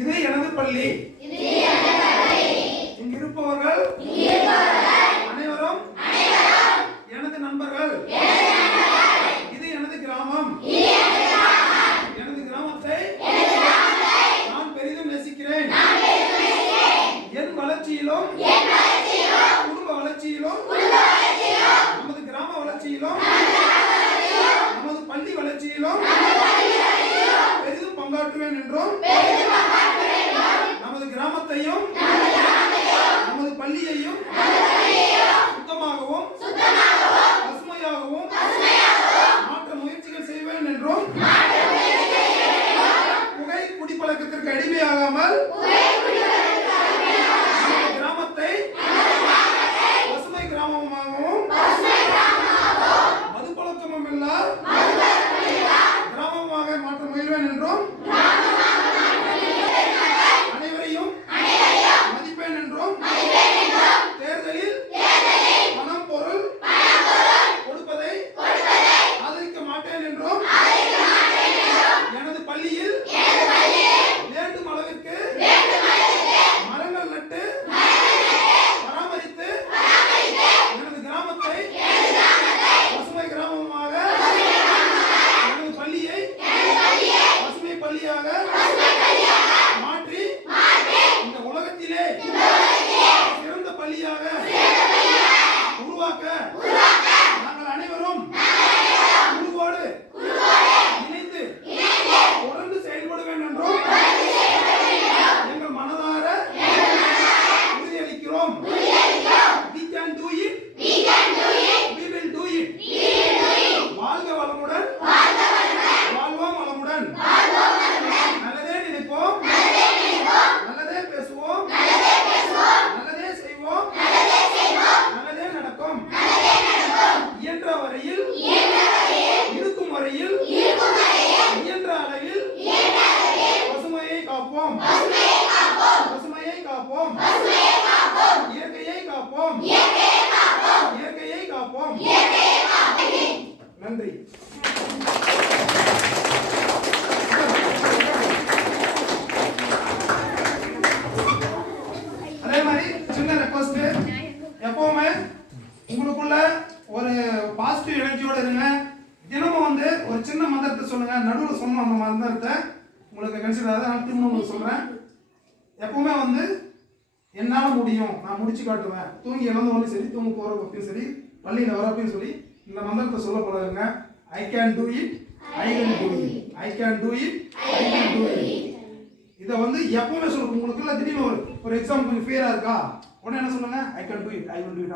இது எனது பள்ளி. இங்கிருப்பவர்கள் அனைவரும் எனது நண்பர்கள். இது எனது கிராமம். எனது கிராமத்தை நான் பெரிதும் நேசிக்கிறேன். என் வளர்ச்சியிலும் குடும்ப வளர்ச்சியிலும் நமது கிராம வளர்ச்சியிலும் நமது பள்ளி வளர்ச்சியிலும் பெரிதும் பங்காற்றுவேன் என்றும் நமது கிராமத்தையும் நமது பள்ளியையும் சுத்தமாகவும் பசுமையாகவும் மாற்ற முயற்சிகள் செய்வேன் என்றும் புகை குடிப்பழக்கத்திற்கு அடிமையாகாமல் கிராமத்தை பசுமை கிராமமாகவும் மதுப்பழக்கமும் இல்லா கிராமமாக மாற்ற முயல்வேன் என்றும் அனைவரையும் மதிப்பேன் என்றும் தேர்தலில் பணம் பொருள் கொடுப்பதை ஆதரிக்க மாட்டேன் என்றும் எனது பள்ளியில் வேண்டும் அளவிற்கு மரங்கள் நட்டு பராமரித்து எனது கிராமத்தை பசுமை கிராமமாக எனது பள்ளியை பசுமை பள்ளியாக மாற்றி இந்த உலகத்திலே சிறந்த பள்ளியாக உருவாக்க நாங்கள் அனைவரும் குழுவோடு இணைந்து தொடர்ந்து செயல்படுவேன் என்றும் எங்கள் மனதார உறுதியளிக்கிறோம். We can do it. We will do it. வாழ்க வளமுடன், வாழ்வோம் வளமுடன். நல்லதே நினைப்போம், நல்லதே பேசுவோம், நல்லதே செய்வோம், நல்லதே நடக்கும். இயன்ற வரையில் இருக்கும் வரையில் இயன்ற அளவில் பசுமையை காப்போம், பசுமையை காப்போம், இயற்கையை காப்போம், இயற்கையை காப்போம். நன்றி. அதே மாதிரி சின்ன ரெக்வஸ்ட், எப்பவுமே உங்களுக்குள்ள ஒரு பாசிட்டிவ் எனர்ஜியோட இருங்க. தினமும் வந்து ஒரு சின்ன மந்திரத்தை சொல்லுங்க. நடுவில் சொன்ன அந்த மந்திரத்தை உங்களுக்கு கன்சிடர் ஆகுது, திரும்ப உங்களுக்கு சொல்றேன். எப்பவுமே வந்து என்னால் முடியும், நான் முடிச்சு காட்டுவேன். தூங்கி இழந்தவங்களும் சரி, தூங்க போகிறப்பையும் சரி, பள்ளியில் வரப்பையும் சொல்லி இந்த மந்திரத்தை சொல்ல போறாங்க. I can do it, I will do it, I can do it, I will do it. இதை வந்து எப்பவுமே சொல்லுங்க. உங்களுக்கு இல்லை திடீர்னு ஒரு எக்ஸாம் கொஞ்சம் ஃபியரா இருக்கா, உடனே என்ன சொல்லுங்க? I can do it, I will do it.